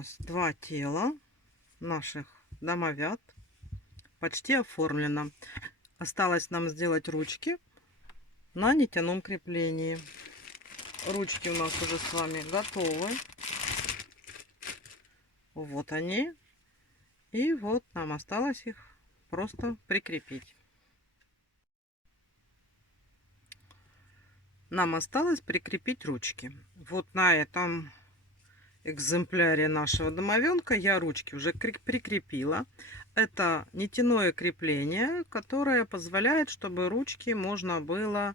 нас два тела наших домовят почти оформлено. Осталось нам сделать ручки на нитяном креплении. Ручки у нас уже с вами готовы. Вот они. И вот нам осталось их просто прикрепить. Нам осталось прикрепить ручки. Вот на этом экземпляре нашего домовенка я ручки уже прикрепила. Это нитяное крепление, которое позволяет, чтобы ручки можно было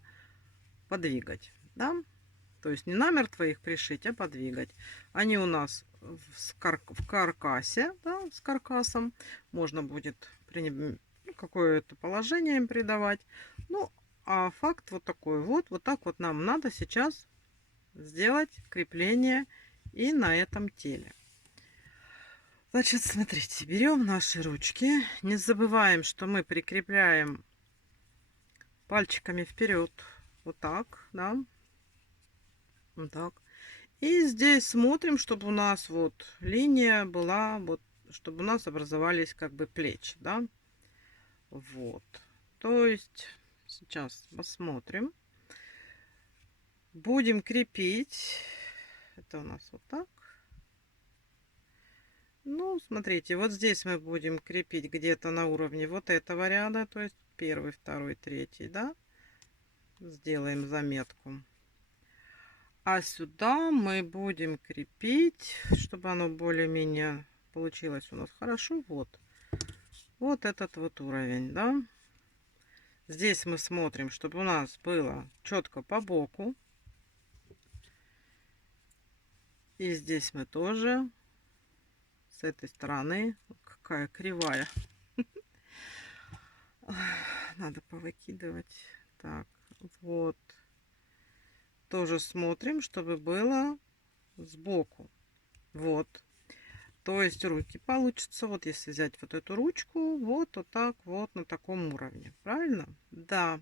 подвигать. Да? То есть не намертво их пришить, а подвигать. Они у нас в каркасе, да, с каркасом. Можно будет какое-то положение им придавать. Ну, а факт вот такой вот. Вот так вот нам надо сейчас сделать крепление и на этом теле. Значит, смотрите, берем наши ручки. Не забываем, что мы прикрепляем пальчиками вперед. Вот так, да. Вот так. И здесь смотрим, чтобы у нас вот линия была, вот, чтобы у нас образовались как бы плечи, да. Вот. То есть сейчас посмотрим. Будем крепить. Это у нас вот так. Ну, смотрите, вот здесь мы будем крепить где-то на уровне вот этого ряда, то есть первый, второй, третий, да. Сделаем заметку. А сюда мы будем крепить, чтобы оно более-менее получилось у нас хорошо. Вот этот вот уровень, да. Здесь мы смотрим, чтобы у нас было четко по боку. И здесь мы тоже с этой стороны. Какая кривая. Надо повыкидывать. Так, вот. Тоже смотрим, чтобы было сбоку. Вот. То есть руки получится, вот если взять вот эту ручку, вот так вот на таком уровне. Правильно? Да.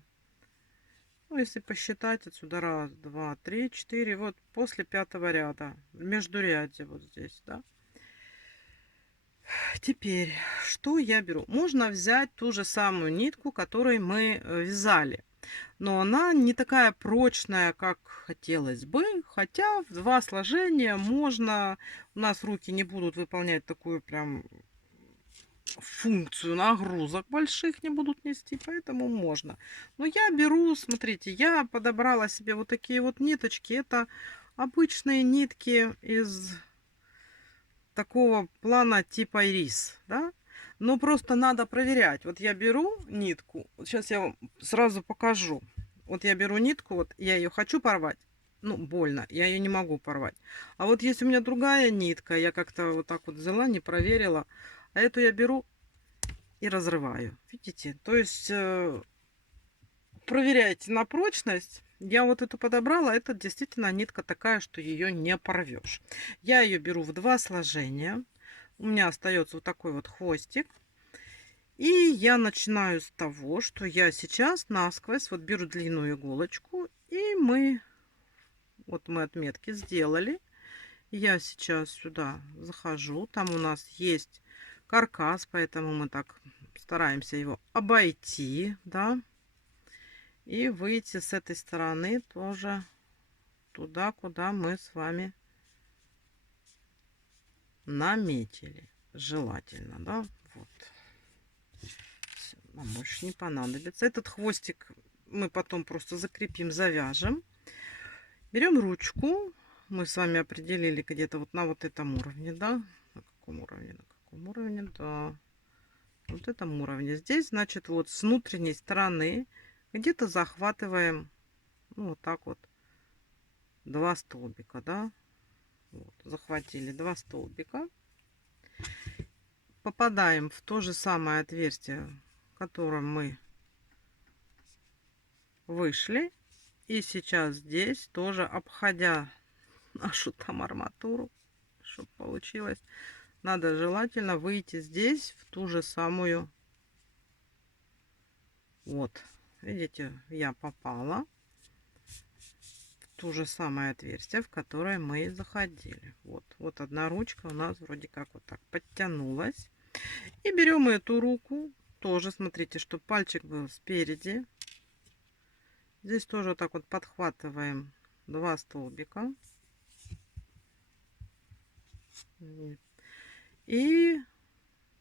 Ну, если посчитать отсюда раз, два, три, четыре, вот после пятого ряда, в междурядье вот здесь, да. Теперь, что я беру? Можно взять ту же самую нитку, которой мы вязали. Но она не такая прочная, как хотелось бы. Хотя в два сложения можно... У нас руки не будут выполнять такую прям функцию нагрузок больших, не будут нести, поэтому можно. Но я беру, смотрите, я подобрала себе вот такие вот ниточки. Это обычные нитки из такого плана типа ирис, да? Но просто надо проверять. Вот я беру нитку, вот сейчас я вам сразу покажу. Вот я беру нитку, вот я ее хочу порвать, ну, больно, я ее не могу порвать. А вот есть у меня другая нитка, я как-то вот так вот взяла, не проверила, а эту я беру и разрываю. Видите? То есть проверяйте на прочность. Я вот эту подобрала, это действительно нитка такая, что ее не порвешь. Я ее беру в два сложения. У меня остается вот такой вот хвостик. И я начинаю с того, что я сейчас насквозь вот беру длинную иголочку. И мы отметки сделали. Я сейчас сюда захожу. Там у нас есть каркас, поэтому мы так стараемся его обойти, да. И выйти с этой стороны тоже туда, куда мы с вами наметили. Желательно, да. Вот. Всё, нам больше не понадобится. Этот хвостик мы потом просто закрепим, завяжем. Берем ручку. Мы с вами определили где-то вот на вот этом уровне, да. На каком уровне? На каком уровне? Да. Вот этом уровне. Здесь, значит, вот с внутренней стороны где-то захватываем, ну, вот так вот, два столбика, да. Вот, захватили два столбика. Попадаем в то же самое отверстие, в котором мы вышли. И сейчас здесь тоже, обходя нашу там арматуру, чтобы получилось, надо желательно выйти здесь в ту же самую. Вот, видите, я попала в то же самое отверстие, в которое мы заходили. Вот одна ручка у нас вроде как вот так подтянулась. И берем эту руку, тоже смотрите, чтобы пальчик был спереди. Здесь тоже вот так вот подхватываем 2 столбика. И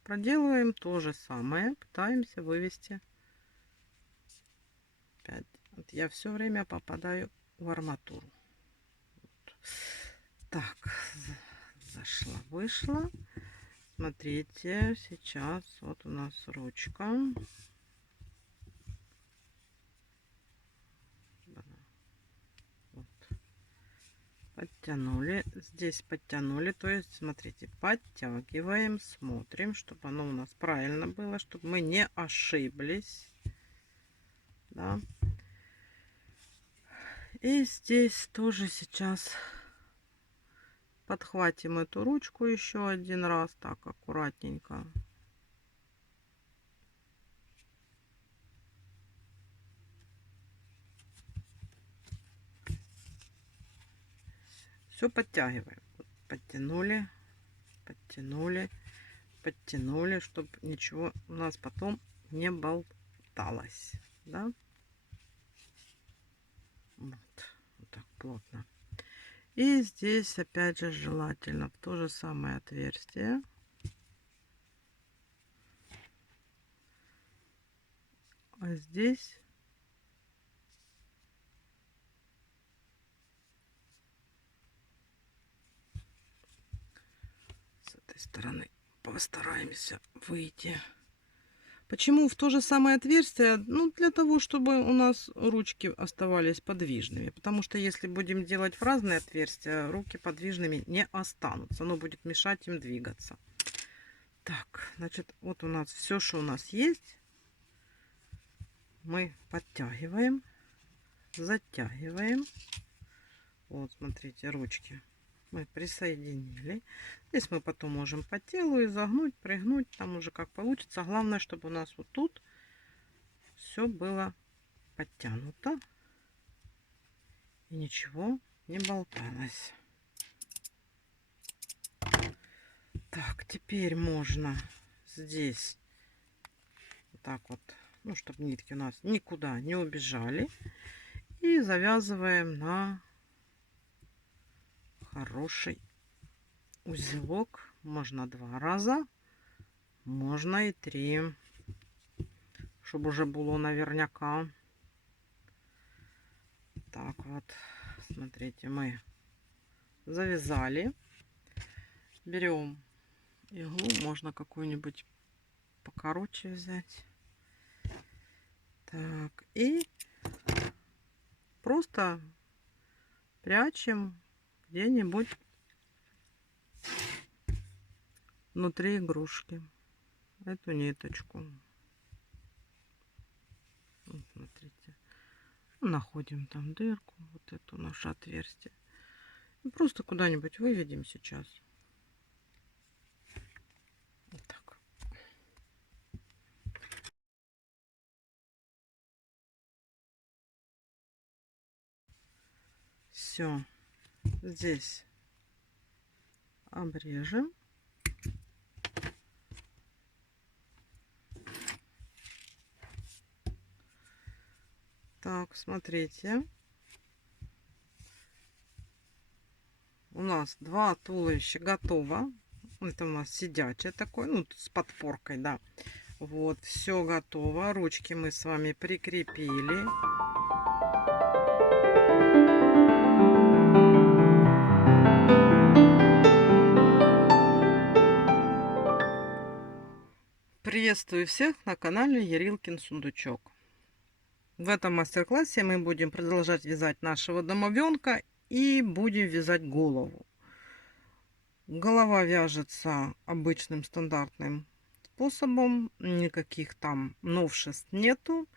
проделываем то же самое. Пытаемся вывести 5. Вот я все время попадаю в арматуру. Вот. Так, зашла, вышла. Смотрите, сейчас вот у нас ручка. Вот. Подтянули. Здесь подтянули. То есть, смотрите, подтягиваем, смотрим, чтобы оно у нас правильно было, чтобы мы не ошиблись. Да. И здесь тоже сейчас подхватим эту ручку еще один раз, так аккуратненько. Все подтягиваем. Подтянули, подтянули, подтянули, чтобы ничего у нас потом не болталось. Да? Вот так плотно. И здесь опять же желательно в то же самое отверстие а здесь с этой стороны постараемся выйти. Почему в то же самое отверстие? Ну, для того, чтобы у нас ручки оставались подвижными. Потому что если будем делать в разные отверстия, руки подвижными не останутся. Оно будет мешать им двигаться. Так, значит, вот у нас все, что у нас есть. Мы подтягиваем, затягиваем. Вот, смотрите, ручки мы присоединили. Здесь мы потом можем по телу изогнуть, пригнуть, там уже как получится. Главное, чтобы у нас вот тут все было подтянуто и ничего не болталось. Так, теперь можно здесь вот так вот, ну, чтобы нитки у нас никуда не убежали. И завязываем на хороший узелок. Можно 2 раза, можно и 3, чтобы уже было наверняка. Так вот, смотрите, мы завязали. Берем иглу, можно какую-нибудь покороче взять. Так, и просто прячем где-нибудь внутри игрушки эту ниточку. Вот, смотрите, находим там дырку, вот эту наше отверстие, и просто куда-нибудь выведем сейчас. Вот так. Все, здесь обрежем. Так, смотрите. У нас 2 туловища готово. Это у нас сидячее такое, ну, с подпоркой, да. Вот, все готово. Ручки мы с вами прикрепили. Приветствую всех на канале Ярилкин Сундучок. В этом мастер-классе мы будем продолжать вязать нашего домовенка и будем вязать голову. Голова вяжется обычным стандартным способом, никаких там новшеств нету.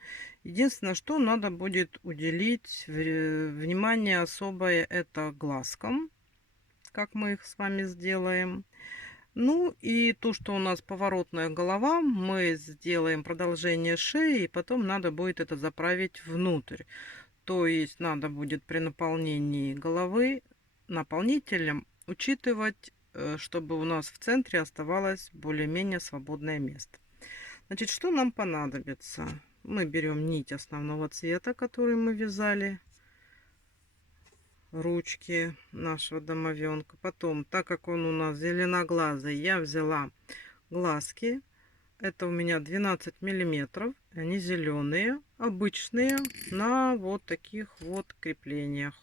Единственное, что надо будет уделить внимание особое, это глазкам, как мы их с вами сделаем. Ну и то, что у нас поворотная голова, мы сделаем продолжение шеи, и потом надо будет это заправить внутрь. То есть надо будет при наполнении головы наполнителем учитывать, чтобы у нас в центре оставалось более-менее свободное место. Значит, что нам понадобится? Мы берем нить основного цвета, которую мы вязали ручки нашего домовенка. Потом, так как он у нас зеленоглазый, я взяла глазки. Это у меня 12 миллиметров. Они зеленые, обычные, на вот таких вот креплениях.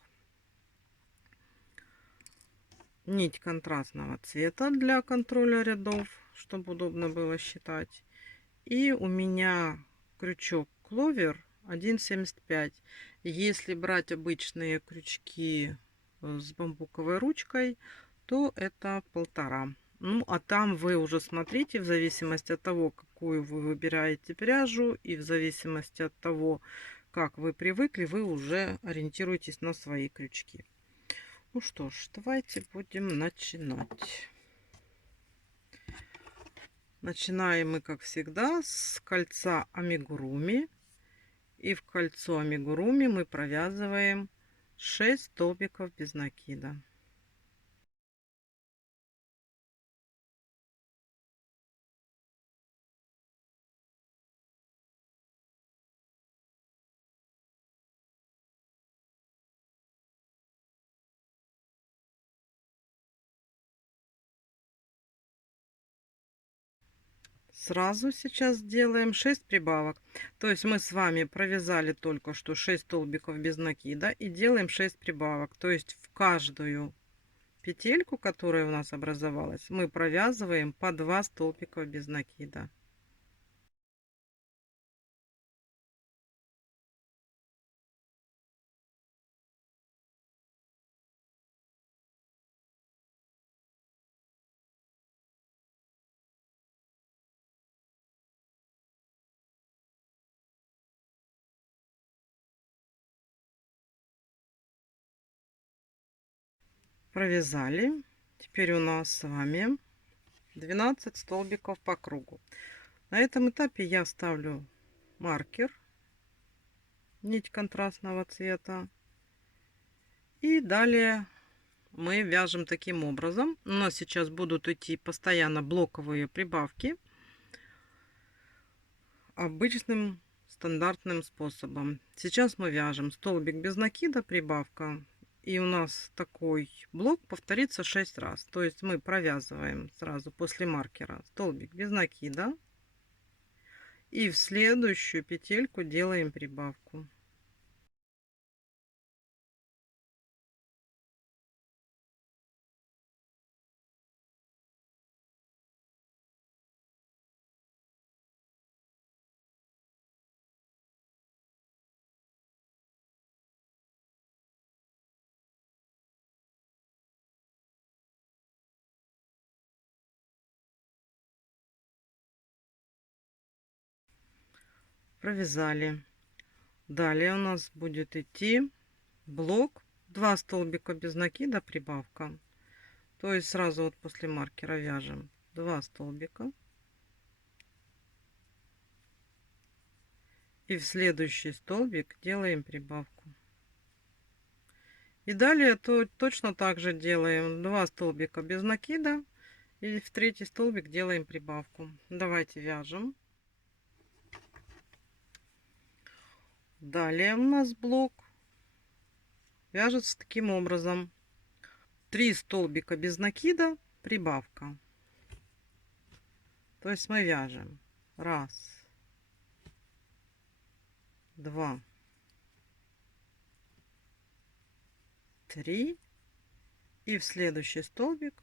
Нить контрастного цвета для контроля рядов, чтобы удобно было считать. И у меня крючок кловер 1,75. Если брать обычные крючки с бамбуковой ручкой, то это 1,5. Ну, а там вы уже смотрите, в зависимости от того, какую вы выбираете пряжу, и в зависимости от того, как вы привыкли, вы уже ориентируетесь на свои крючки. Ну что ж, давайте будем начинать. Начинаем мы, как всегда, с кольца амигуруми. И в кольцо амигуруми мы провязываем 6 столбиков без накида. Сразу сейчас делаем 6 прибавок. То есть мы с вами провязали только что 6 столбиков без накида и делаем 6 прибавок. То есть в каждую петельку, которая у нас образовалась, мы провязываем по 2 столбика без накида. Провязали. Теперь у нас с вами 12 столбиков по кругу. На этом этапе я ставлю маркер, нить контрастного цвета. И далее мы вяжем таким образом. У нас сейчас будут идти постоянно блоковые прибавки обычным стандартным способом. Сейчас мы вяжем столбик без накида, прибавка. И у нас такой блок повторится 6 раз. То есть мы провязываем сразу после маркера столбик без накида. И в следующую петельку делаем прибавку. Провязали. Далее у нас будет идти блок 2 столбика без накида, прибавка. То есть сразу вот после маркера вяжем 2 столбика. И в следующий столбик делаем прибавку. И далее точно так же делаем 2 столбика без накида. И в третий столбик делаем прибавку. Давайте вяжем. Далее у нас блок вяжется таким образом. 3 столбика без накида, прибавка. То есть мы вяжем 1, 2, 3. И в следующий столбик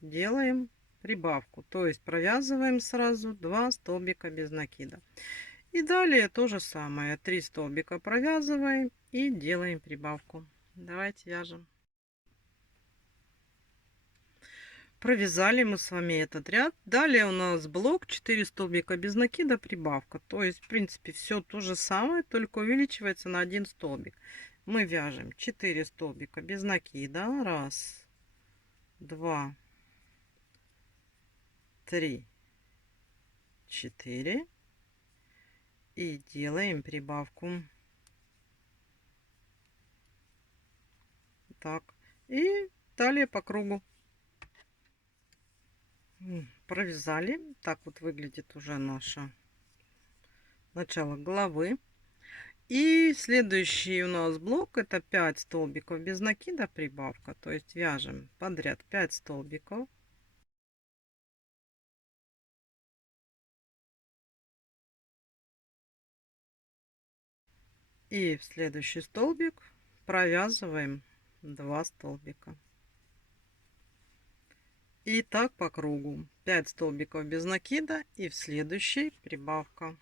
делаем прибавку. То есть провязываем сразу 2 столбика без накида. И далее то же самое. 3 столбика провязываем и делаем прибавку. Давайте вяжем. Провязали мы с вами этот ряд. Далее у нас блок 4 столбика без накида, прибавка. То есть в принципе все то же самое, только увеличивается на 1 столбик. Мы вяжем 4 столбика без накида. 1, 2, 3, 4. И делаем прибавку. так. И далее по кругу. Провязали. Так вот выглядит уже наше начало головы. И следующий у нас блок это 5 столбиков без накида прибавка. То есть вяжем подряд 5 столбиков. И в следующий столбик провязываем 2 столбика. И так по кругу. 5 столбиков без накида и в следующий прибавка.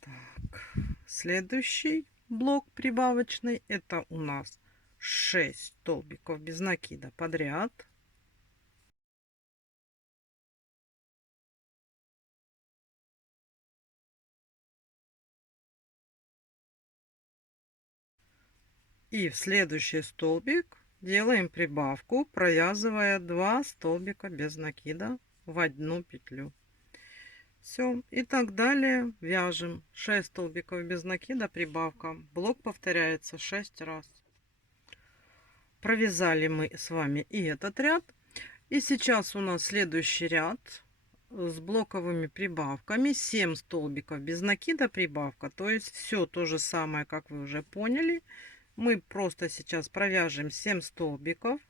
Так. Следующий блок прибавочный это у нас 6 столбиков без накида подряд. И в следующий столбик делаем прибавку, провязывая 2 столбика без накида в одну петлю. Все. И так далее вяжем 6 столбиков без накида прибавка. Блок повторяется 6 раз. Провязали мы с вами и этот ряд. И сейчас у нас следующий ряд с блоковыми прибавками. 7 столбиков без накида прибавка. То есть все то же самое, как вы уже поняли. Мы просто сейчас провяжем 7 столбиков.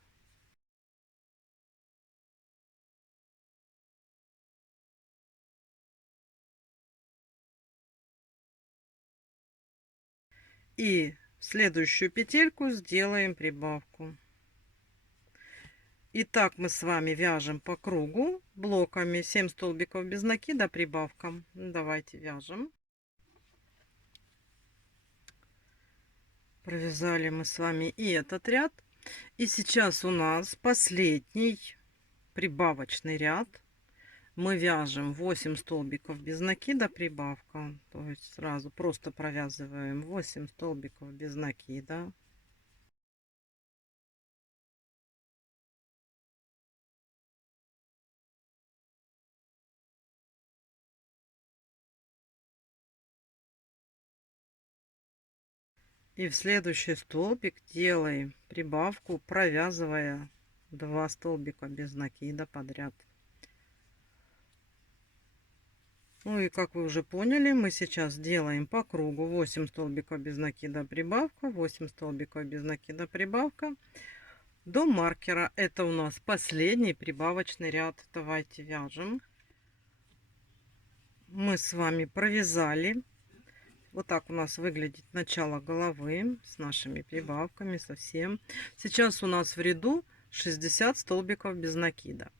И в следующую петельку сделаем прибавку. Итак, мы с вами вяжем по кругу блоками 7 столбиков без накида прибавка. Давайте вяжем. Провязали мы с вами и этот ряд. И сейчас у нас последний прибавочный ряд. Мы вяжем 8 столбиков без накида прибавка. То есть сразу просто провязываем 8 столбиков без накида. И в следующий столбик делаем прибавку, провязывая 2 столбика без накида подряд. Ну и как вы уже поняли, мы сейчас делаем по кругу 8 столбиков без накида прибавка, 8 столбиков без накида прибавка до маркера. Это у нас последний прибавочный ряд. Давайте вяжем. Мы с вами провязали. Вот так у нас выглядит начало головы с нашими прибавками совсем. Сейчас у нас в ряду 60 столбиков без накида.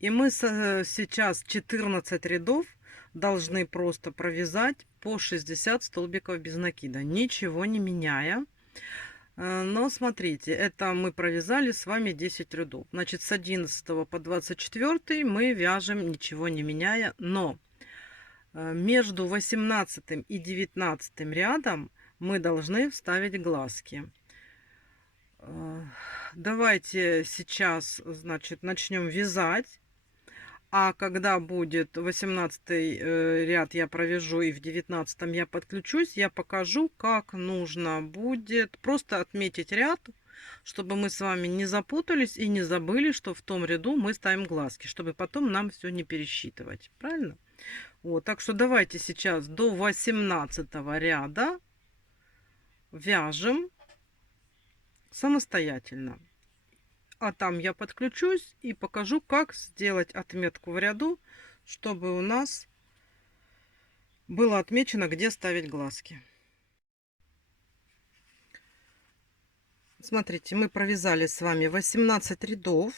И мы сейчас 14 рядов должны просто провязать по 60 столбиков без накида, ничего не меняя. Но смотрите, это мы провязали с вами 10 рядов. Значит, с 11 по 24 мы вяжем, ничего не меняя, но между 18 и 19 рядом мы должны вставить глазки. Давайте сейчас, значит, начнем вязать. А когда будет 18 ряд я провяжу и в 19 я подключусь, я покажу, как нужно будет просто отметить ряд, чтобы мы с вами не запутались и не забыли, что в том ряду мы ставим глазки, чтобы потом нам все не пересчитывать. Правильно? Вот, так что давайте сейчас до 18 ряда вяжем самостоятельно. А там я подключусь и покажу, как сделать отметку в ряду, чтобы у нас было отмечено, где ставить глазки. Смотрите, мы провязали с вами 18 рядов.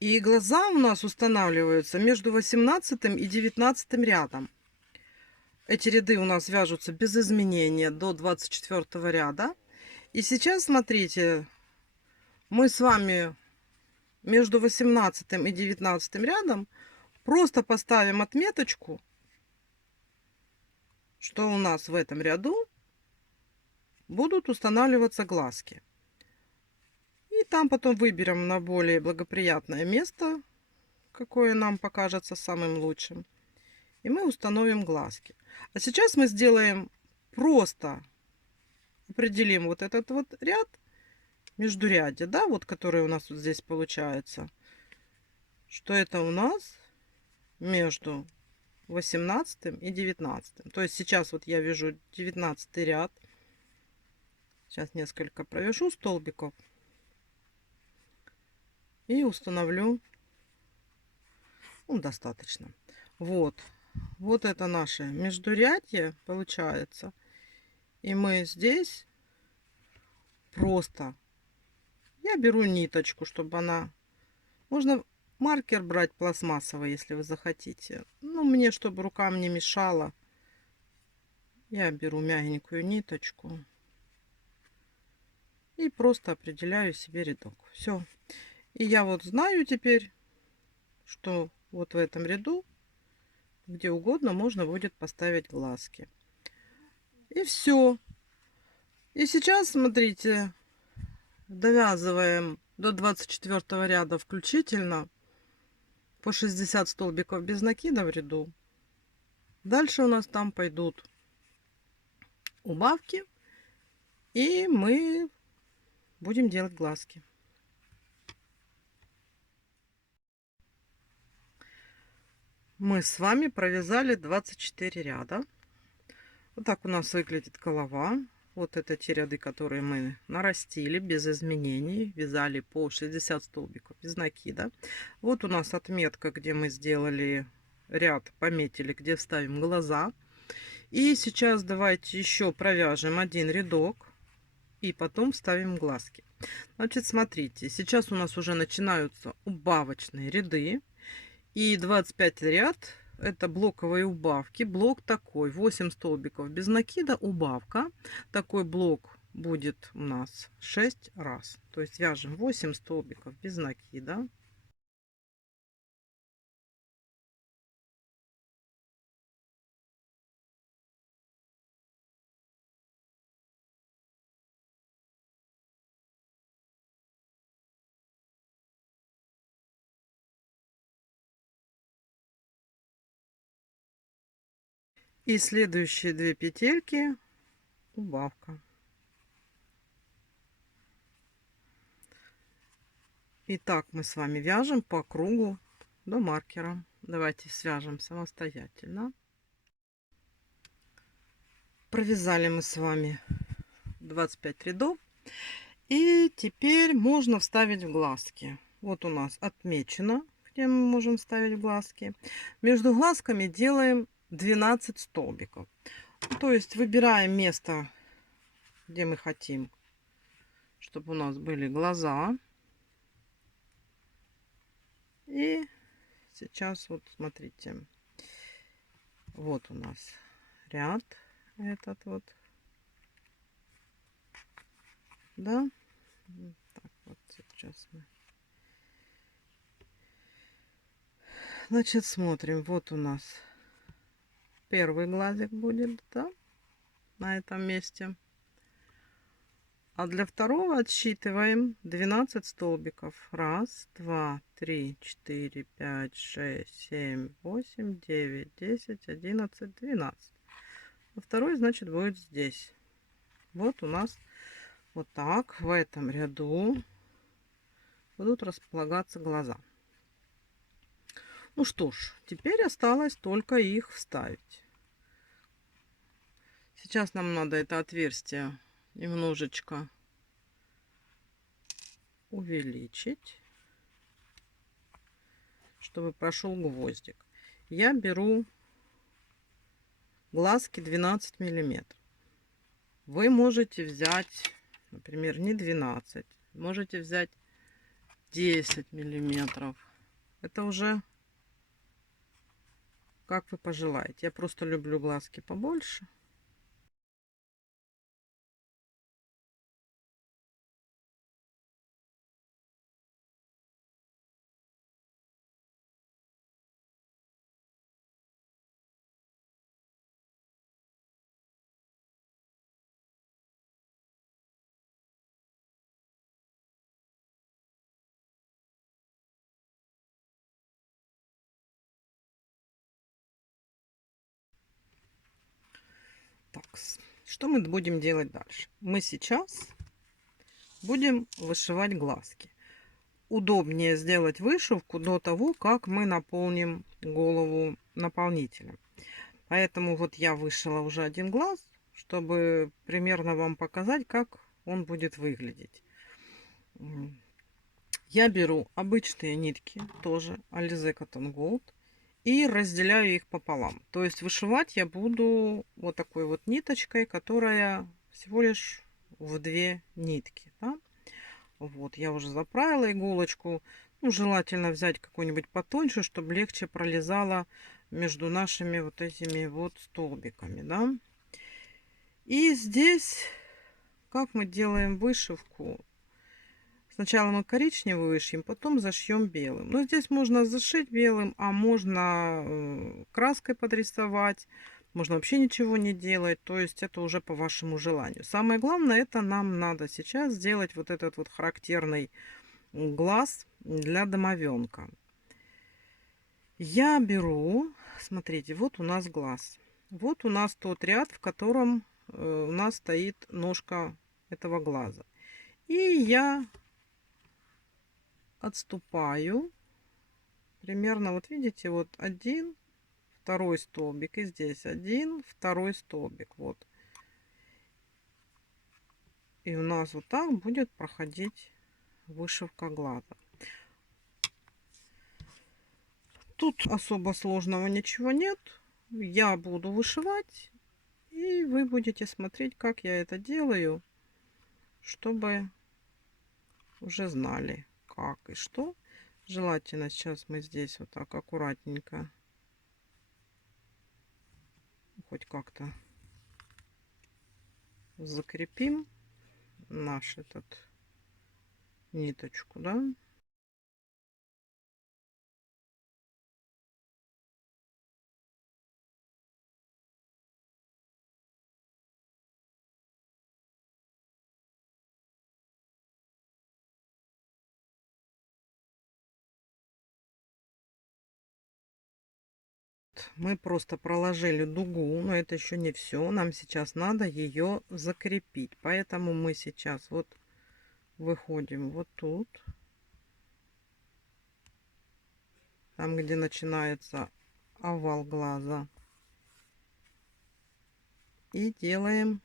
И глаза у нас устанавливаются между 18 и 19 рядом. Эти ряды у нас вяжутся без изменения до 24 ряда. И сейчас, смотрите, мы с вами между 18 и 19 рядом просто поставим отметочку, что у нас в этом ряду будут устанавливаться глазки. И там потом выберем на более благоприятное место, какое нам покажется самым лучшим. И мы установим глазки. А сейчас мы сделаем просто определим вот этот вот ряд, междурядье, да, вот который у нас вот здесь получается, что это у нас между 18 и 19. То есть сейчас вот я вяжу 19 ряд. Сейчас несколько провяжу столбиков и установлю. Ну, достаточно. Вот. Вот это наше междурядье получается. И мы здесь просто... Я беру ниточку, чтобы она... Можно маркер брать пластмассовый, если вы захотите. Ну, мне, чтобы рукам не мешало, я беру мягенькую ниточку. И просто определяю себе рядок. Все. И я вот знаю теперь, что вот в этом ряду, где угодно, можно будет поставить глазки. И все. И сейчас, смотрите, довязываем до 24 ряда включительно по 60 столбиков без накида в ряду. Дальше у нас там пойдут убавки, и мы будем делать глазки. Мы с вами провязали 24 ряда. Вот так у нас выглядит голова. Вот это те ряды, которые мы нарастили без изменений. Вязали по 60 столбиков без накида. Вот у нас отметка, где мы сделали ряд, пометили, где вставим глаза. И сейчас давайте еще провяжем один рядок. И потом вставим глазки. Значит, смотрите, сейчас у нас уже начинаются убавочные ряды. И 25 ряд это блоковые убавки. Блок такой: 8 столбиков без накида, убавка. Такой блок будет у нас 6 раз. То есть вяжем 8 столбиков без накида. И следующие 2 петельки убавка. И так мы с вами вяжем по кругу до маркера. Давайте свяжем самостоятельно. Провязали мы с вами 25 рядов. И теперь можно вставить в глазки. Вот у нас отмечено, где мы можем вставить глазки. Между глазками делаем 12 столбиков. То есть выбираем место, где мы хотим, чтобы у нас были глаза. И сейчас вот смотрите. Вот у нас ряд этот вот. Да. Так, вот сейчас мы. Значит, смотрим. Вот у нас первый глазик будет, да, на этом месте. А для второго отсчитываем 12 столбиков. Раз, два, три, четыре, пять, шесть, семь, восемь, девять, 10, 11, 12. А второй, значит, будет здесь. Вот у нас вот так в этом ряду будут располагаться глаза. Ну что ж, теперь осталось только их вставить. Сейчас нам надо это отверстие немножечко увеличить, чтобы прошел гвоздик. Я беру глазки 12 миллиметров. Вы можете взять, например, не 12, можете взять 10 миллиметров. Это уже как вы пожелаете. Я просто люблю глазки побольше. Так, Что мы будем делать дальше? Мы сейчас будем вышивать глазки. Удобнее сделать вышивку до того, как мы наполним голову наполнителем. Поэтому вот я вышила уже один глаз, чтобы примерно вам показать, как он будет выглядеть. Я беру обычные нитки, тоже Alize Cotton Gold, и разделяю их пополам. То есть вышивать я буду вот такой вот ниточкой, которая всего лишь в 2 нитки. Да? Вот, я уже заправила иголочку. Ну, желательно взять какой-нибудь потоньше, чтобы легче пролезала между нашими вот этими вот столбиками, да. И здесь, как мы делаем вышивку, сначала мы коричневый вышьем, потом зашьем белым. Но здесь можно зашить белым, а можно краской подрисовать. Можно вообще ничего не делать. То есть это уже по вашему желанию. Самое главное, это нам надо сейчас сделать вот этот вот характерный глаз для домовенка. Я беру, смотрите, вот у нас глаз. Вот у нас тот ряд, в котором у нас стоит ножка этого глаза. И я отступаю примерно, вот видите, вот один, второй столбик, и здесь один, второй столбик, вот. И у нас вот так будет проходить вышивка глаза. Тут особо сложного ничего нет. Я буду вышивать, и вы будете смотреть, как я это делаю, чтобы уже знали, как и что. Желательно сейчас мы здесь вот так аккуратненько, хоть как-то закрепим наш этот ниточку, да. Мы просто проложили дугу, но это еще не все. Нам сейчас надо ее закрепить. Поэтому мы сейчас вот выходим вот тут, там, где начинается овал глаза, и делаем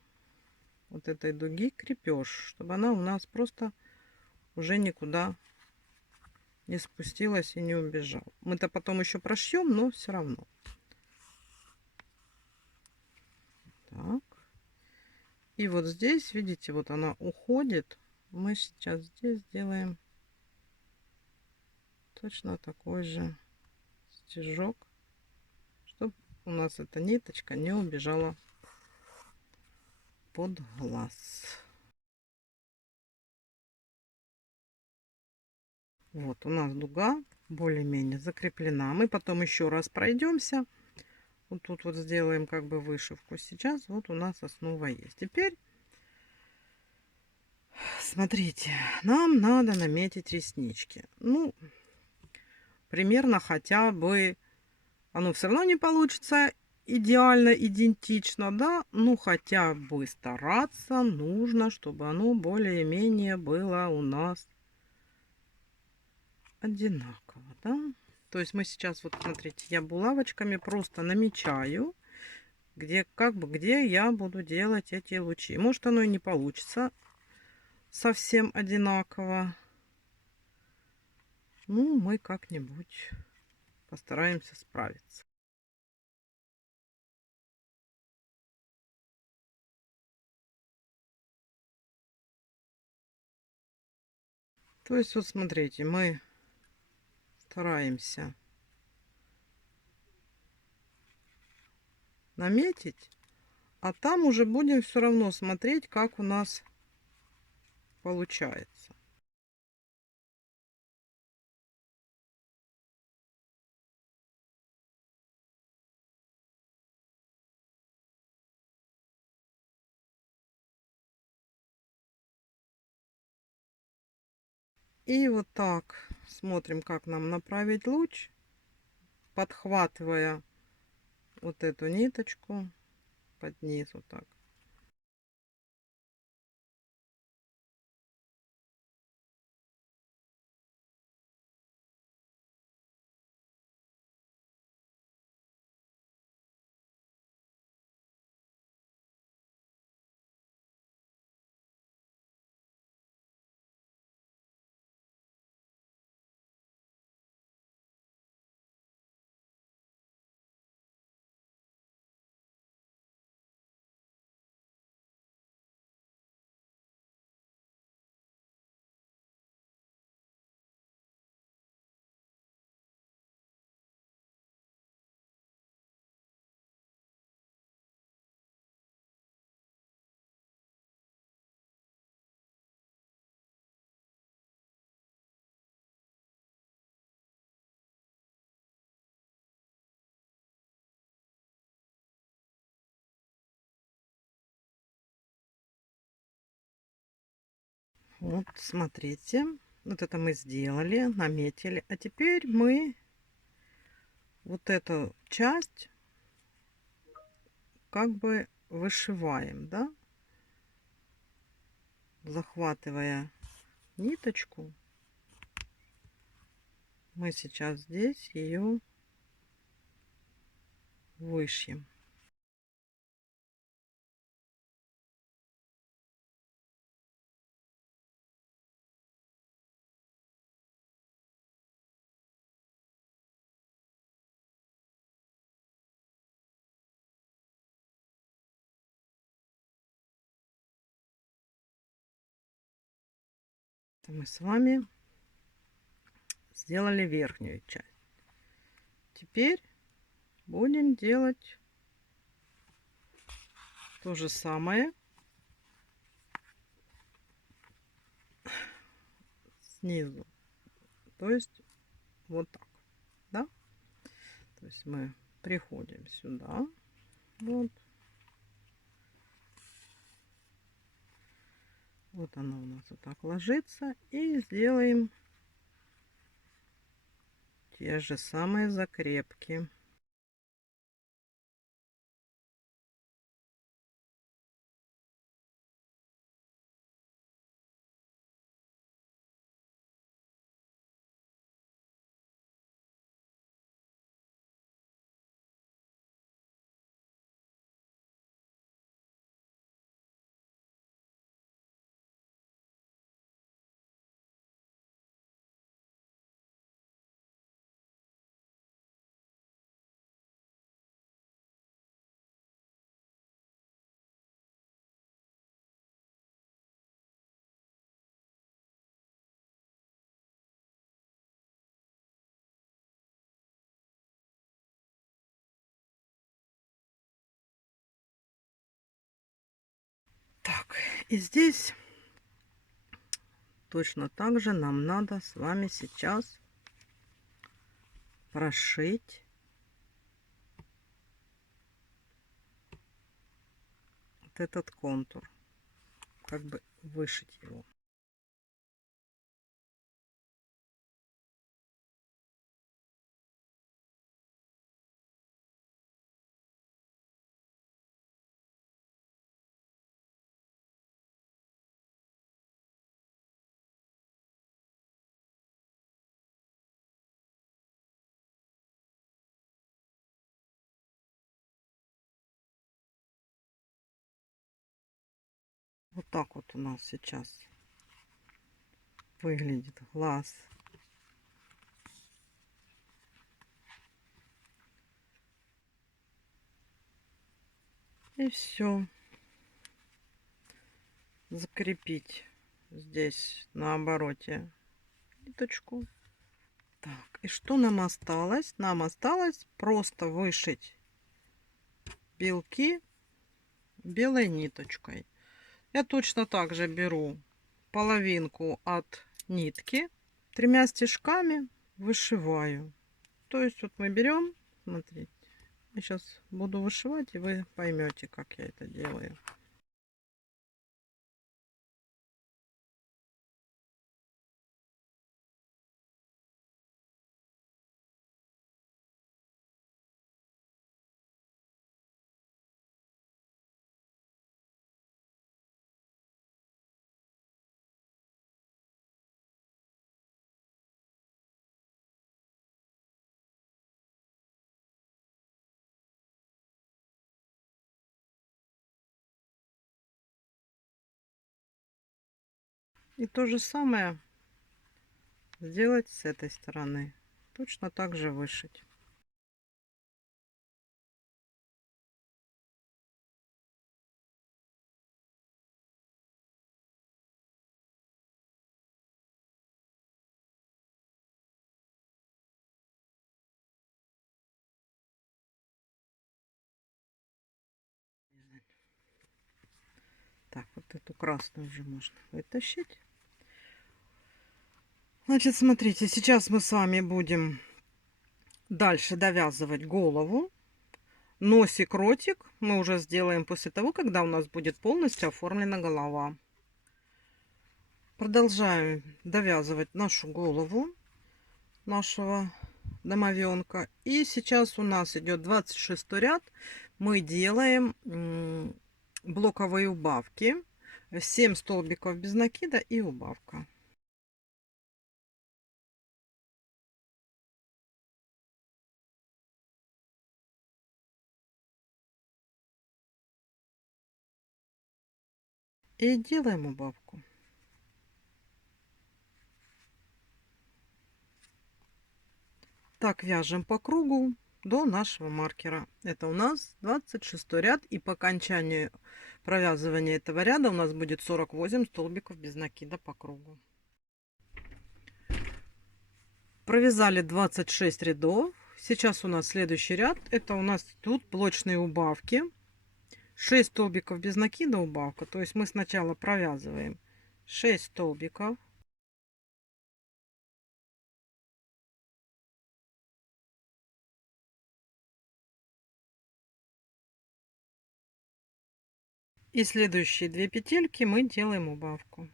вот этой дуги крепеж, чтобы она у нас просто уже никуда не спустилась и не убежала. Мы-то потом еще прошьем, но все равно. Так. И вот здесь, видите, вот она уходит. Мы сейчас здесь сделаем точно такой же стежок, чтобы у нас эта ниточка не убежала под глаз. Вот у нас дуга более-менее закреплена. Мы потом еще раз пройдемся. Вот тут вот сделаем как бы вышивку. Сейчас вот у нас основа есть. Теперь смотрите, нам надо наметить реснички. Ну, примерно хотя бы, оно все равно не получится идеально идентично, да, ну хотя бы стараться нужно, чтобы оно более-менее было у нас одинаково, да. То есть мы сейчас, вот смотрите, я булавочками просто намечаю, где как бы где я буду делать эти лучи. Может, оно и не получится совсем одинаково. Ну, мы как-нибудь постараемся справиться. То есть, вот смотрите, мы стараемся наметить, а там уже будем все равно смотреть, как у нас получается. И вот так смотрим, как нам направить луч, подхватывая вот эту ниточку под низ вот так. Вот, смотрите. Вот это мы сделали, наметили. А теперь мы вот эту часть как бы вышиваем, да? Захватывая ниточку, мы сейчас здесь ее вышьем. Мы с вами сделали верхнюю часть. Теперь будем делать то же самое снизу. То есть вот так, да? То есть мы приходим сюда, вот. Вот она у нас вот так ложится. И сделаем те же самые закрепки. Так, и здесь точно так же нам надо с вами сейчас прошить вот этот контур, как бы вышить его. Вот так вот у нас сейчас выглядит глаз. И все. Закрепить здесь на обороте ниточку. Так, и что нам осталось? Нам осталось просто вышить белки белой ниточкой. Я точно так же беру половинку от нитки, 3 стежками вышиваю. То есть вот мы берем, смотрите, я сейчас буду вышивать, и вы поймете, как я это делаю. И то же самое сделать с этой стороны. Точно так же вышить. Так, вот эту красную уже можно вытащить. Значит, смотрите, сейчас мы с вами будем дальше довязывать голову. Носик, ротик мы уже сделаем после того, когда у нас будет полностью оформлена голова. Продолжаем довязывать нашу голову нашего домовенка. И сейчас у нас идет 26 ряд. Мы делаем блоковые убавки. 7 столбиков без накида и убавка. И делаем убавку. Так вяжем по кругу до нашего маркера. Это у нас 26 ряд. И по окончанию провязывания этого ряда у нас будет 48 столбиков без накида по кругу. Провязали 26 рядов. Сейчас у нас следующий ряд. Это у нас тут блочные убавки. 6 столбиков без накида убавка. То есть мы сначала провязываем 6 столбиков. И следующие 2 петельки мы делаем убавку.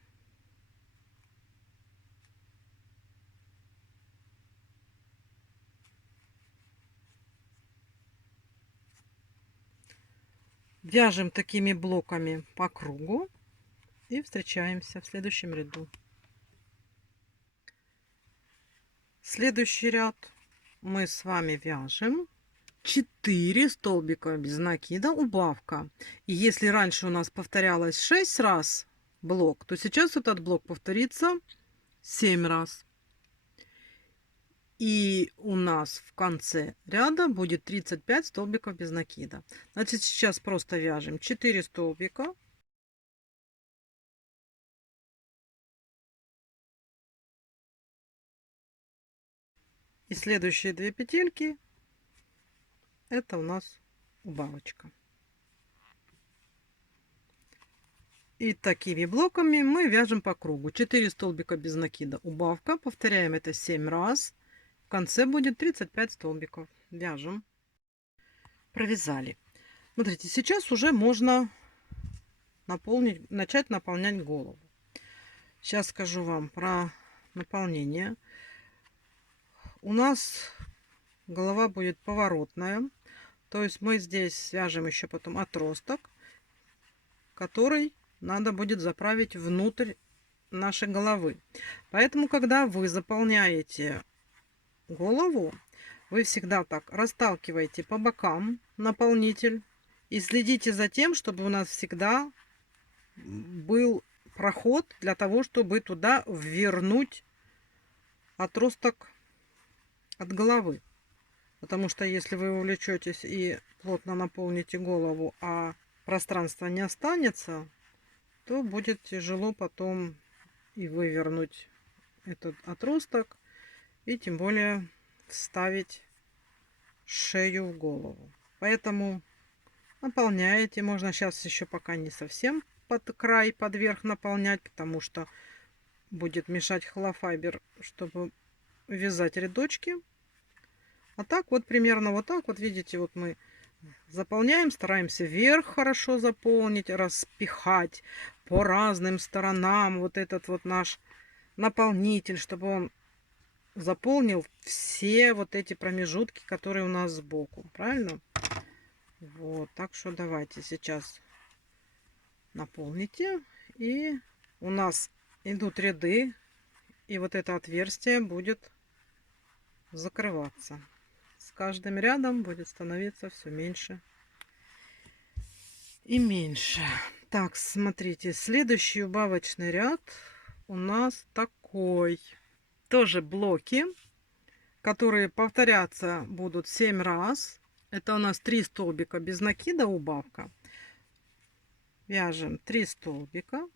Вяжем такими блоками по кругу и встречаемся в следующем ряду. Следующий ряд мы с вами вяжем 4 столбика без накида убавка. И если раньше у нас повторялось 6 раз блок, то сейчас этот блок повторится 7 раз. И у нас в конце ряда будет 35 столбиков без накида. Значит, сейчас просто вяжем 4 столбика. И следующие 2 петельки это у нас убавочка. И такими блоками мы вяжем по кругу. 4 столбика без накида убавка. Повторяем это 7 раз. В конце будет 35 столбиков. Вяжем. Провязали. Смотрите, сейчас уже можно начать наполнять голову. Сейчас скажу вам про наполнение. У нас голова будет поворотная. То есть мы здесь свяжем еще потом отросток, который надо будет заправить внутрь нашей головы. Поэтому, когда вы заполняете голову, вы всегда так расталкиваете по бокам наполнитель и следите за тем, чтобы у нас всегда был проход для того, чтобы туда ввернуть отросток от головы. Потому что если вы увлечетесь и плотно наполните голову, а пространства не останется, то будет тяжело потом и вывернуть этот отросток, и тем более вставить шею в голову. Поэтому наполняете. Можно сейчас еще пока не совсем под край, под верх наполнять, потому что будет мешать холофайбер, чтобы вязать рядочки. А так вот примерно вот так вот, видите, вот мы заполняем, стараемся вверх хорошо заполнить, распихать по разным сторонам вот этот вот наш наполнитель, чтобы он заполнил все вот эти промежутки, которые у нас сбоку. Правильно? Вот, так что давайте сейчас наполните. И у нас идут ряды, и вот это отверстие будет закрываться. С каждым рядом будет становиться все меньше и меньше. Так, смотрите, следующий убавочный ряд у нас такой. Тоже блоки, которые повторяться будут 7 раз. Это у нас 3 столбика без накида убавка. Вяжем 3 столбика.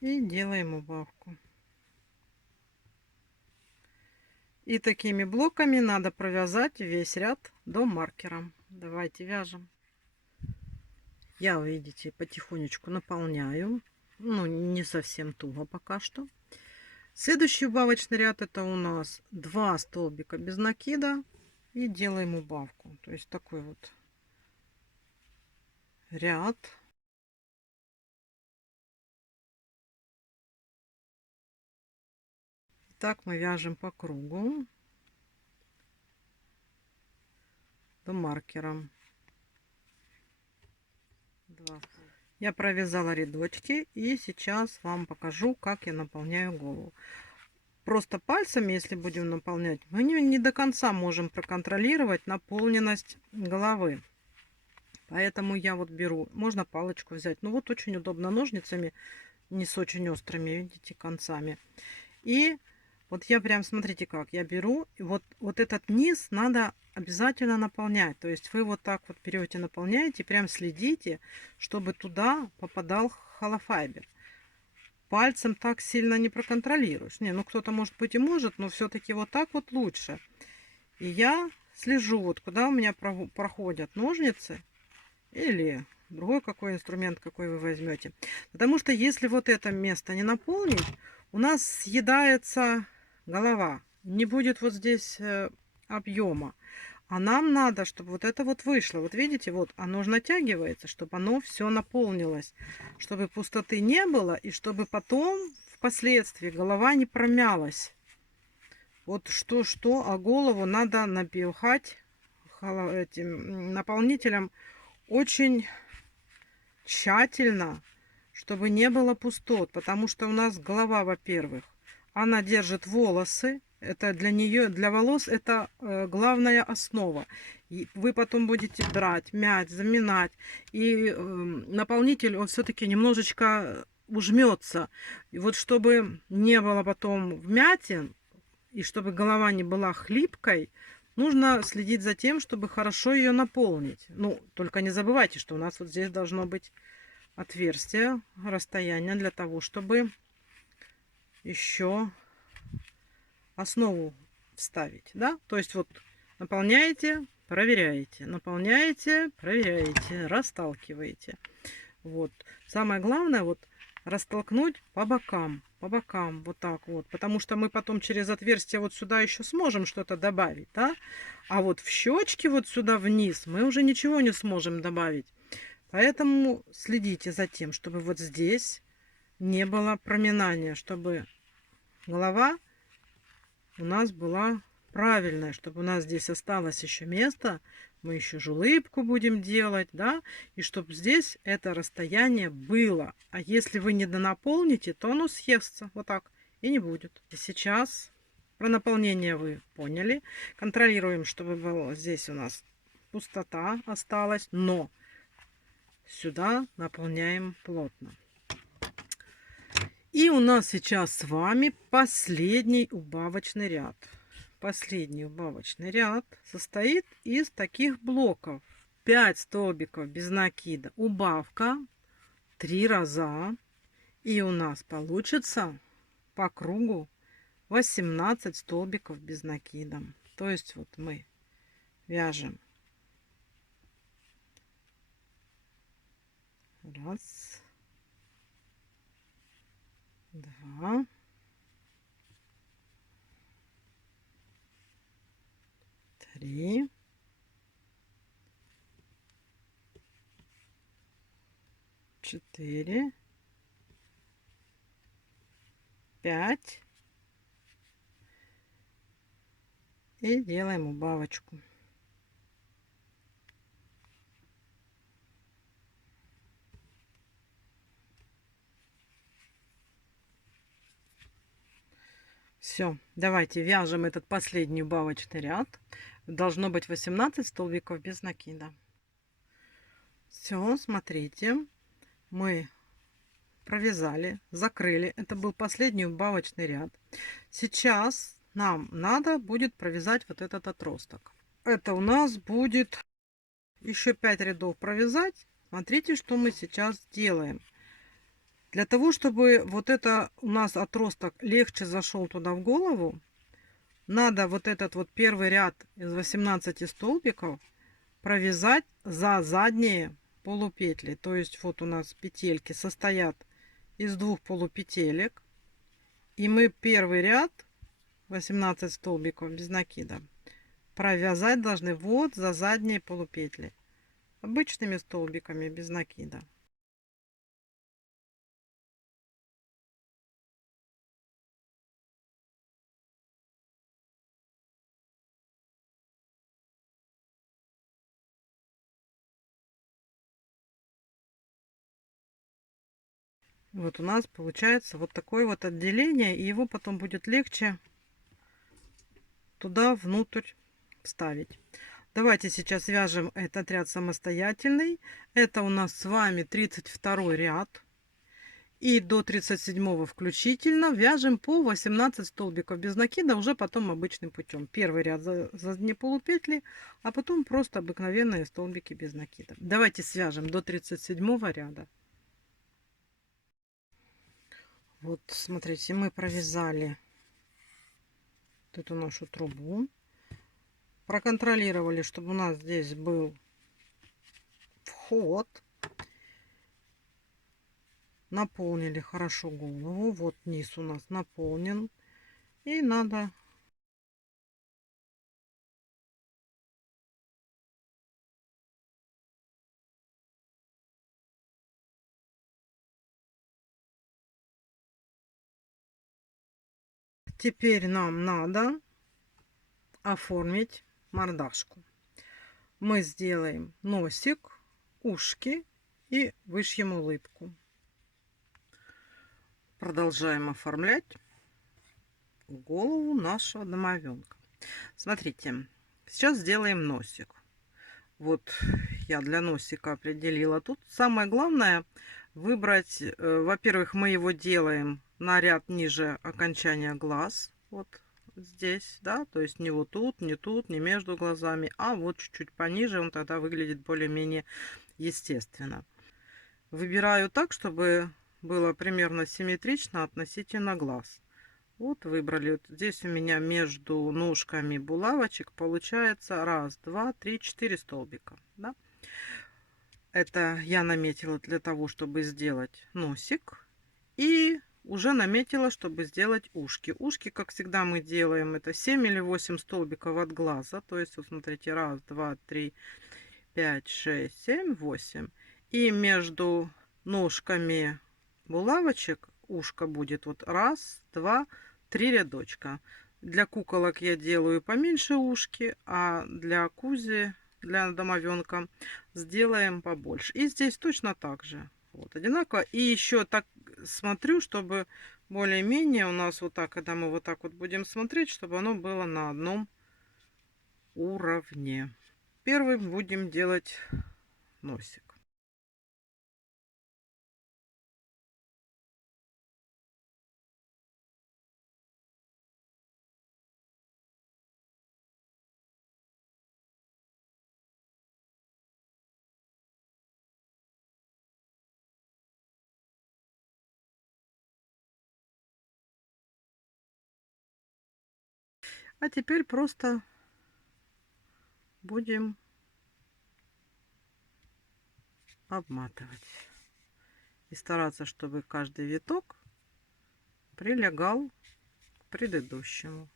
И делаем убавку. И такими блоками надо провязать весь ряд до маркера. Давайте вяжем. Я, видите, потихонечку наполняю. Ну, не совсем туго пока что. Следующий убавочный ряд это у нас 2 столбика без накида И делаем убавку. То есть такой вот ряд. Так мы вяжем по кругу до маркера. Я провязала рядочки и сейчас вам покажу, как я наполняю голову. Просто пальцами, если будем наполнять, мы не до конца можем проконтролировать наполненность головы. Поэтому я вот беру, можно палочку взять, ну вот очень удобно ножницами, не с очень острыми, видите, концами. И вот я прям, смотрите как, я беру, и вот этот низ надо обязательно наполнять. То есть вы вот так вот берете, наполняете, прям следите, чтобы туда попадал холофайбер. Пальцем так сильно не проконтролируешь. Не, ну кто-то может быть и может, но все-таки вот так вот лучше. И я слежу, вот куда у меня проходят ножницы или другой какой инструмент, какой вы возьмете. Потому что если вот это место не наполнить, у нас съедается голова. Не будет вот здесь объема. А нам надо, чтобы вот это вот вышло. Вот видите, вот оно же натягивается, чтобы оно все наполнилось. Чтобы пустоты не было и чтобы потом, впоследствии, голова не промялась. Вот что-что, а голову надо напихать этим наполнителем очень тщательно, чтобы не было пустот. Потому что у нас голова, во-первых, она держит волосы. Это для нее, для волос это главная основа. И вы потом будете драть, мять, заминать. И наполнитель, он все-таки немножечко ужмется. И вот чтобы не было потом вмятин, и чтобы голова не была хлипкой, нужно следить за тем, чтобы хорошо ее наполнить. Ну, только не забывайте, что у нас вот здесь должно быть отверстие, расстояние для того, чтобы еще основу вставить, да? То есть вот наполняете, проверяете, наполняете, проверяете, расталкиваете. Вот. Самое главное вот растолкнуть по бокам, вот так вот, потому что мы потом через отверстие вот сюда еще сможем что-то добавить, да? А вот в щечки вот сюда вниз мы уже ничего не сможем добавить. Поэтому следите за тем, чтобы вот здесь не было проминания, чтобы голова у нас была правильная, чтобы у нас здесь осталось еще место, мы еще же улыбку будем делать, да, и чтобы здесь это расстояние было. А если вы не донаполните, то оно съестся вот так и не будет. И сейчас про наполнение вы поняли. Контролируем, чтобы было здесь у нас пустота осталась, но сюда наполняем плотно. И у нас сейчас с вами последний убавочный ряд. Последний убавочный ряд состоит из таких блоков. 5 столбиков без накида. Убавка 3 раза. И у нас получится по кругу 18 столбиков без накида. То есть вот мы вяжем. Раз. Два. Три. 4, 5 и делаем убавочку. Все, давайте вяжем этот последний убавочный ряд. Должно быть 18 столбиков без накида. Все, смотрите, мы провязали, закрыли. Это был последний убавочный ряд. Сейчас нам надо будет провязать вот этот отросток. Это у нас будет еще 5 рядов провязать. Смотрите, что мы сейчас делаем. Для того, чтобы вот это у нас отросток легче зашел туда в голову, надо вот этот вот первый ряд из 18 столбиков провязать за задние полупетли. То есть вот у нас петельки состоят из двух полупетелек. И мы первый ряд 18 столбиков без накида провязать должны вот за задние полупетли. Обычными столбиками, без накида. Вот у нас получается вот такое вот отделение, и его потом будет легче туда внутрь вставить. Давайте сейчас вяжем этот ряд самостоятельный. Это у нас с вами 32 ряд. И до 37 включительно вяжем по 18 столбиков без накида, уже потом обычным путем. Первый ряд за задние полупетли, а потом просто обыкновенные столбики без накида. Давайте свяжем до 37 ряда. Вот смотрите, мы провязали эту нашу трубу, проконтролировали, чтобы у нас здесь был вход, наполнили хорошо голову. Вот низ у нас наполнен, и надо теперь нам надо оформить мордашку. Мы сделаем носик, ушки и вышьем улыбку. Продолжаем оформлять голову нашего домовенка. Смотрите, сейчас сделаем носик. Вот я для носика определила. Тут самое главное выбрать, во-первых, мы его делаем на ряд ниже окончания глаз. Вот здесь, да, то есть не вот тут, не между глазами, а вот чуть-чуть пониже, он тогда выглядит более-менее естественно. Выбираю так, чтобы было примерно симметрично относительно глаз. Вот выбрали. Вот здесь у меня между ножками булавочек получается 1, 2, 3, 4 столбика. Да? Это я наметила для того, чтобы сделать носик. И уже наметила, чтобы сделать ушки. Ушки, как всегда, мы делаем это 7 или 8 столбиков от глаза. То есть, вот смотрите, 1, 2, 3, 5, 6, 7, 8. И между ножками булавочек ушко будет вот 1, 2, 3 рядочка. Для куколок я делаю поменьше ушки, а для Кузи, для домовенка, сделаем побольше. И здесь точно так же. Вот, одинаково. И еще так смотрю, чтобы более-менее у нас вот так, когда мы вот так вот будем смотреть, чтобы оно было на одном уровне. Первым будем делать носик. А теперь просто будем обматывать. И стараться, чтобы каждый виток прилегал к предыдущему.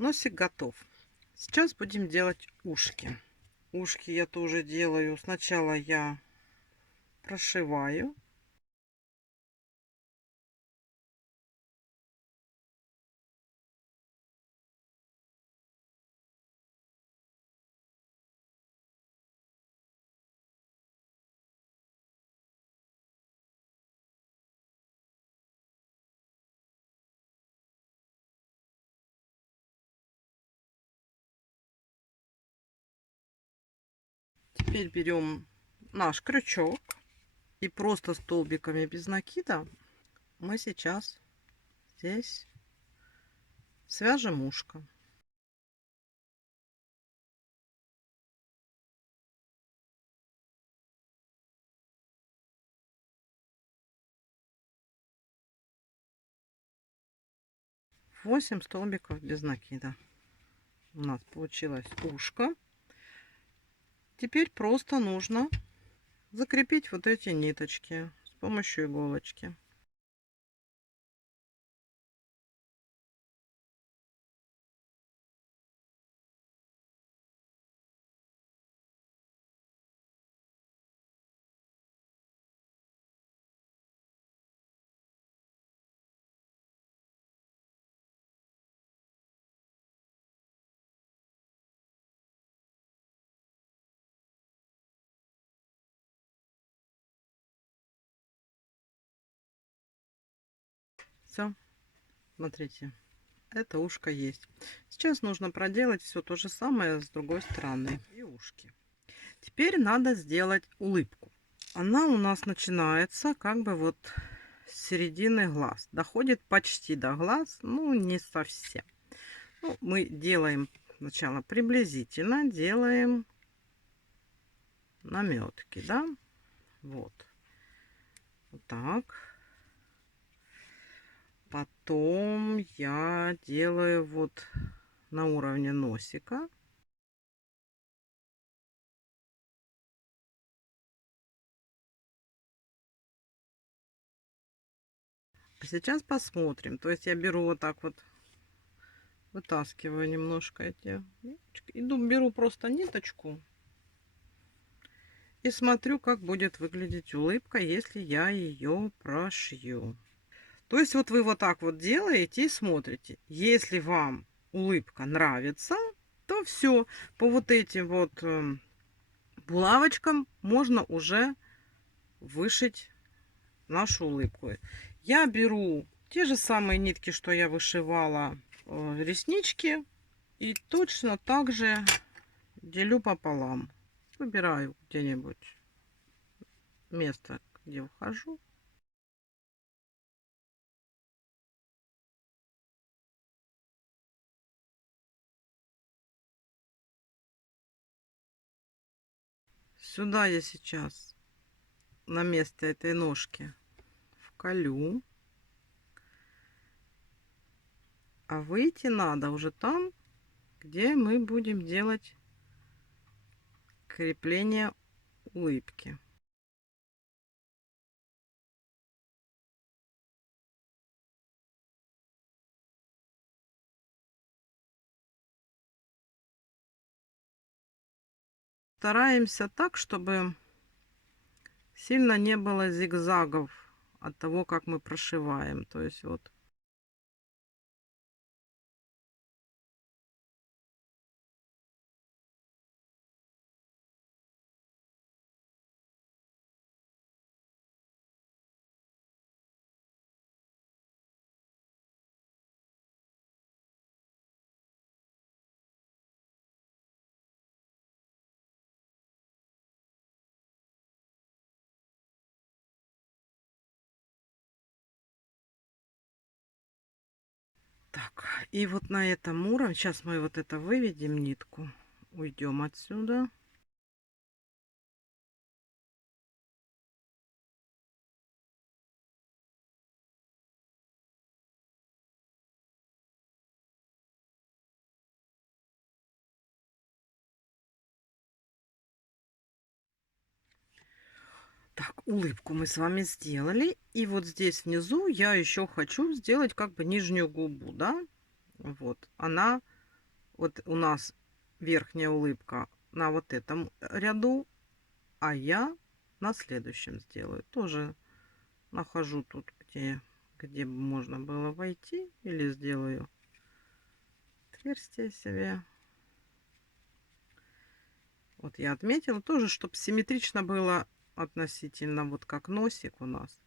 Носик готов. Сейчас будем делать ушки. Ушки я тоже делаю. Сначала я прошиваю. Теперь берем наш крючок И просто столбиками без накида мы сейчас здесь свяжем ушко. Восемь столбиков без накида. У нас получилось ушко. Теперь просто нужно закрепить вот эти ниточки с помощью иголочки. Все, смотрите, это ушко есть. Сейчас нужно проделать все то же самое с другой стороны. И ушки. Теперь надо сделать улыбку. Она у нас начинается как бы вот с середины глаз. Доходит почти до глаз, ну не совсем. Ну, мы делаем сначала приблизительно, делаем наметки, да? Вот. Вот так. Потом я делаю вот на уровне носика. Сейчас посмотрим. То есть я беру вот так вот, вытаскиваю немножко эти ниточки. Беру просто ниточку и смотрю, как будет выглядеть улыбка, если я ее прошью. То есть вот вы вот так вот делаете и смотрите. Если вам улыбка нравится, то все. По вот этим вот булавочкам можно уже вышить нашу улыбку. Я беру те же самые нитки, что я вышивала реснички. И точно так же делю пополам. Выбираю где-нибудь место, где вхожу. Сюда я сейчас на место этой ножки вколю. А выйти надо уже там, где мы будем делать крепление улыбки. Стараемся так, чтобы сильно не было зигзагов от того, как мы прошиваем. То есть вот так. И вот на этом уровне, сейчас мы вот это выведем нитку, уйдем отсюда. Так, улыбку мы с вами сделали. И вот здесь внизу я еще хочу сделать как бы нижнюю губу, да? Вот, она, вот у нас верхняя улыбка на вот этом ряду, а я на следующем сделаю. Тоже нахожу тут, где можно было войти, или сделаю отверстие себе. Вот я отметила тоже, чтобы симметрично было относительно, вот как носик у нас.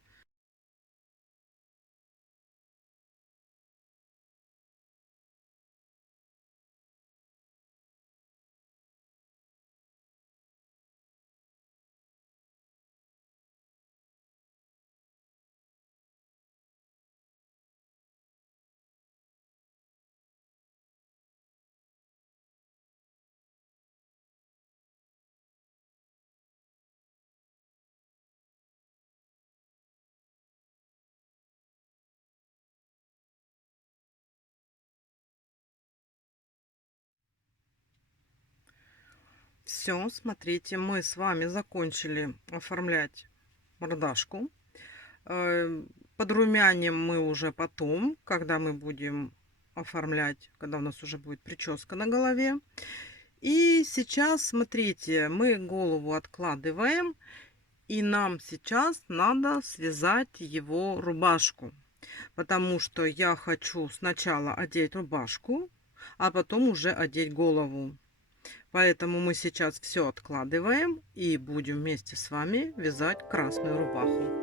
Все, смотрите, мы с вами закончили оформлять мордашку. Подрумяним мы уже потом, когда мы будем оформлять, когда у нас уже будет прическа на голове. И сейчас, смотрите, мы голову откладываем, и нам сейчас надо связать его рубашку, потому что я хочу сначала одеть рубашку, а потом уже одеть голову. Поэтому мы сейчас все откладываем и будем вместе с вами вязать красную рубаху.